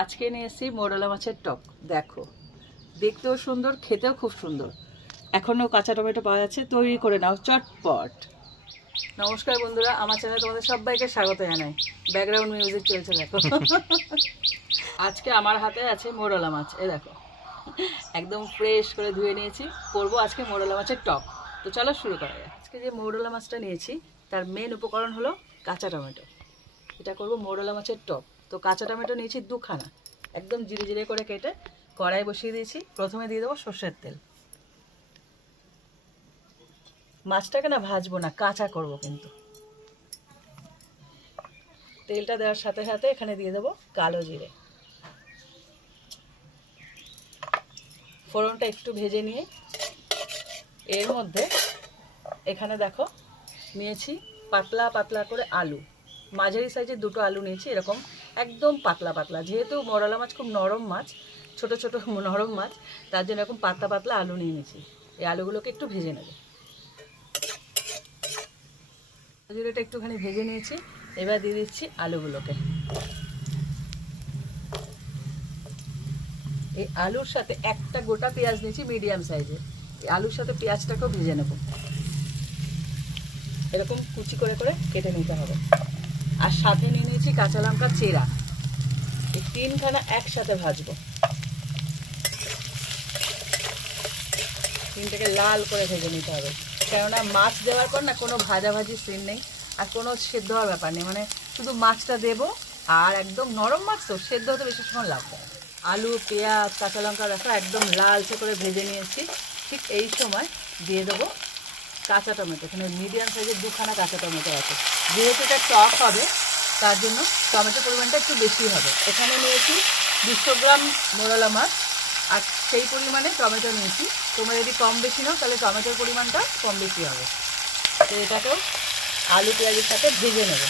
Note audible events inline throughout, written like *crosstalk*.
আজকে নিয়ে এসেছি মোরলা মাছের টক। দেখো, দেখতেও সুন্দর, খেতেও খুব সুন্দর। এখনও কাঁচা টমেটো পাওয়া যাচ্ছে, তৈরি করে নাও চটপট। নমস্কার বন্ধুরা, আমার চ্যানেলে তোমাদের সবাইকে স্বাগত জানাই। ব্যাকগ্রাউন্ড মিউজিক চলছে, দেখো। আজকে আমার হাতে আছে মোরলা মাছ, এ দেখো। একদম ফ্রেশ করে ধুয়ে নিয়েছি, করব আজকে মোরলা মাছের টক। তো চলো শুরু করা যাক। আজকে যে মোরলা মাছটা নিয়েছি, তার মেন উপকরণ হলো কাঁচা টমেটো। এটা করব মোরলা মাছের টক। তো কাঁচা টমেটো নিয়েছি দুখানা। একদম জিরে জিরে করে কেটে কড়াই বসিয়ে দিয়েছি। প্রথমে দিয়ে দেবো সর্ষের তেল। মাছটাকে না ভাজবো না, কাঁচা করব কিন্তু। তেলটা দেওয়ার সাথে সাথে এখানে দিয়ে দেবো কালো জিরে। ফোড়নটা একটু ভেজে নিয়ে এর মধ্যে এখানে দেখো নিয়েছি পাতলা পাতলা করে আলু। মাঝারি সাইজের দুটো আলু নিয়েছি, এরকম একদম পাতলা পাতলা। যেহেতু মরলা মাছ খুব নরম মাছ, ছোট ছোট নরম মাছ, তার জন্য এরকম পাতলা পাতলা আলু নিয়ে নিয়েছি। এই আলুগুলোকে একটু ভেজে নেবে। জিরেটা একটুখানি ভেজে নিয়েছি, এবার দিয়ে দিচ্ছি আলুগুলোকে। এই আলুর সাথে একটা গোটা পেঁয়াজ নিয়েছি মিডিয়াম সাইজের এই আলুর সাথে পেঁয়াজটাকেও ভেজে নেব। এরকম কুচি করে করে কেটে নিতে হবে। আর সাথে নিয়ে নিয়েছি কাঁচা লঙ্কা চেরা। এই তিনখানা একসাথে ভাজবো। তিনটাকে লাল করে ভেজে নিতে হবে। কেননা মাছ দেওয়ার পর না কোনো ভাজাভাজি সিন নেই আর কোনো সেদ্ধ হওয়ার ব্যাপার নেই। মানে শুধু মাছটা দেবো আর একদম নরম মাছ তো, সেদ্ধ হতে বেশি সময় লাগবে আলু, পেঁয়াজ, কাঁচা লঙ্কা রাখা একদম লালচে করে ভেজে নিয়েছি। ঠিক এই সময় দিয়ে দেবো কাঁচা টমেটো। এখানে মিডিয়াম সাইজের দুখানা কাঁচা টমেটো আছে। যেহেতু এটা টক হবে, তার জন্য টমেটোর পরিমাণটা একটু বেশি হবে। এখানে নিয়েছি দুশো গ্রাম মোরলা মাছ, আর সেই পরিমাণে টমেটো নিয়েছি। তোমরা যদি কম বেশি নাও, তাহলে টমেটোর পরিমাণটা কম বেশি হবে। তো এটাকেও আলু পেঁয়াজের সাথে ভেজে নেবে।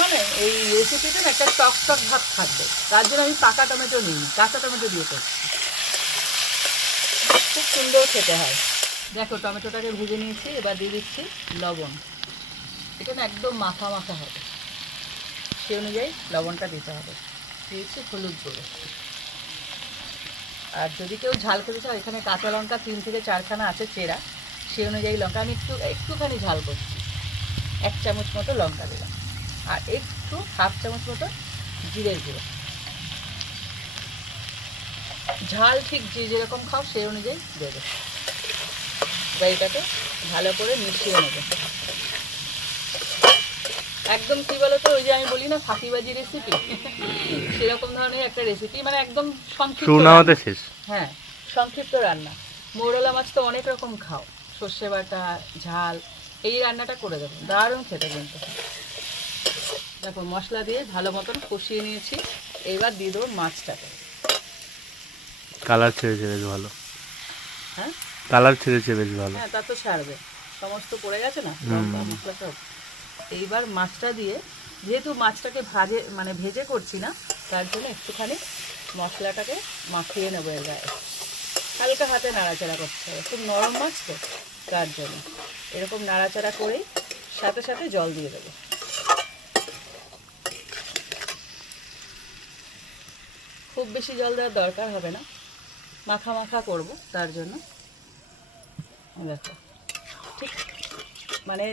মানে এই রেসিপিতে না একটা টক টক ভাব থাকবে। তার জন্য আমি পাকা টমেটো নিই কাঁচা টমেটো দিয়ে করছি। খুব সুন্দর খেতে হয়। দেখো, টমেটোটাকে ভেজে নিয়েছি, এবার দিয়ে দিচ্ছি লবণ। এটা না একদম মাখা মাখা হবে। সে অনুযায়ী লবণটা দিতে হবে। দিয়েছি হলুদ গুঁড়ো। আর যদি কেউ ঝাল খেতে চাও, এখানে কাঁচা লঙ্কা তিন থেকে চারখানা আছে চেরা। সে অনুযায়ী লঙ্কা, আমি একটু, একটুখানি ঝাল করছি। এক চামচ মতো লঙ্কা দিলাম। আর একটু হাফ চামচ মতো জিরের গুঁড়ো। ঝাল ঠিক যে যেরকম খাও সেই অনুযায়ী দেবে। এটাকে ভালো করে মিশিয়ে নেবে। একদম কি বলতো ওই যে আমি বলি না ফাঁকিবাজি রেসিপি সেরকম ধরনের একটা রেসিপি মানে একদম সংক্ষিপ্ত শেষ। হ্যাঁ সংক্ষিপ্ত রান্না। মৌরলা মাছ তো অনেক রকম খাও সর্ষে বাটা ঝাল এই রান্নাটা করে দেবো। দারুণ খেতে কিন্তু। দেখো মশলা দিয়ে ভালো মতন কষিয়ে নিয়েছি। এবার দিয়ে দেবো মাছটাকে। কালার ছেড়েছে বেশ ভালো। হ্যাঁ? কালার ছেড়েছে বেশ ভালো। হ্যাঁ তা তো ছাড়বে। সমস্ত পড়ে গেছে না? হুম। লঙ্কা মশলা সব। এইবার মাছটা দিয়ে, যেহেতু মাছটাকে ভাজে মানে ভেজে করছি না, তার জন্য একটুখানি মশলাটাকে মাখিয়ে নেব এর গায়ে। হালকা হাতে নাড়াচাড়া করতে হবে, খুব নরম মাছ তো, তার জন্য। এরকম নাড়াচাড়া করেই সাথে সাথে জল দিয়ে দেবো। খুব বেশি জল দেওয়ার দরকার হবে না, মাখা মাখা করব তার জন্য। দেখো, ঠিক মানে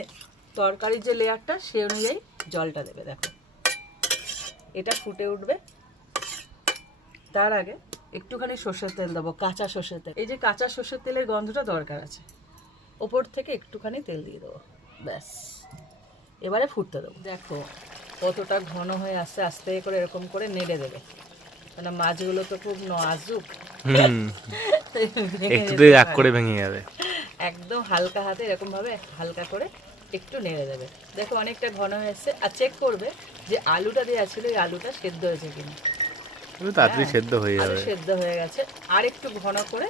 তরকারির যে লেয়ারটা সে অনুযায়ী জলটা দেবে দেখো। এটা ফুটে উঠবে। তার আগে একটুখানি সর্ষের তেল দেবো কাঁচা সর্ষের তেল। এই যে কাঁচা সর্ষের তেলের গন্ধটা দরকার আছে। ওপর থেকে একটুখানি তেল দিয়ে দেবো ব্যাস। এবারে ফুটতে দেবো। দেখো কতটা ঘন হয়ে আস্তে আস্তে করে এরকম করে নেড়ে দেবে। মানে মাছগুলো তো খুব নাজুক। *laughs* একটু করে ভেঙে যাবে। একদম হালকা হাতে এরকম ভাবে হালকা করে একটু নেড়ে দেবে। দেখো অনেকটা ঘন হয়েছে। আর চেক করবে যে আলুটা দেওয়া ছিল এই আলুটা সেদ্ধ হয়েছে কিনা। তাড়াতাড়ি হ্যাঁ, সেদ্ধ হয়ে যাবে। সেদ্ধ হয়ে গেছে। আর একটু ঘন করে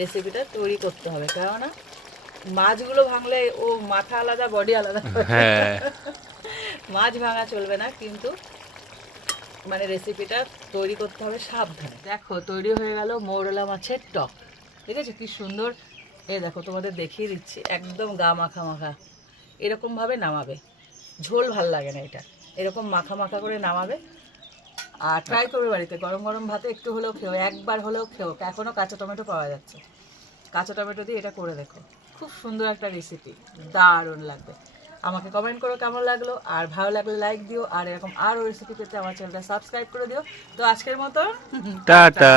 রেসিপিটা তৈরি করতে হবে। কেননা মাছগুলো ভাঙলে ও মাথা আলাদা বডি আলাদা হ্যাঁ মাছ ভাঙা চলবে না কিন্তু মানে রেসিপিটা তৈরি করতে হবে সাবধানে। দেখো তৈরি হয়ে গেল মৌরলা মাছের টক। ঠিক আছে কি সুন্দর? এই দেখো তোমাদের দেখিয়ে দিচ্ছি। একদম গা মাখা মাখা। এরকমভাবে নামাবে। ঝোল ভালো লাগে না এটা। এরকম মাখা মাখা করে নামাবে। আর ট্রাই করবে বাড়িতে। গরম গরম ভাতে একটু হলেও খেও, একবার হলেও খেও। এখনও কাঁচা টমেটো পাওয়া যাচ্ছে। কাঁচা টমেটো দিয়ে এটা করে দেখো। খুব সুন্দর একটা রেসিপি দারুণ লাগবে। আমাকে কমেন্ট করো কেমন লাগল। আর ভালো লাগলে লাইক দিও। আর এরকম আরও রেসিপি পেতে আমার চ্যানেলটা সাবস্ক্রাইব করে দিও। তো আজকের মতো। টাটা।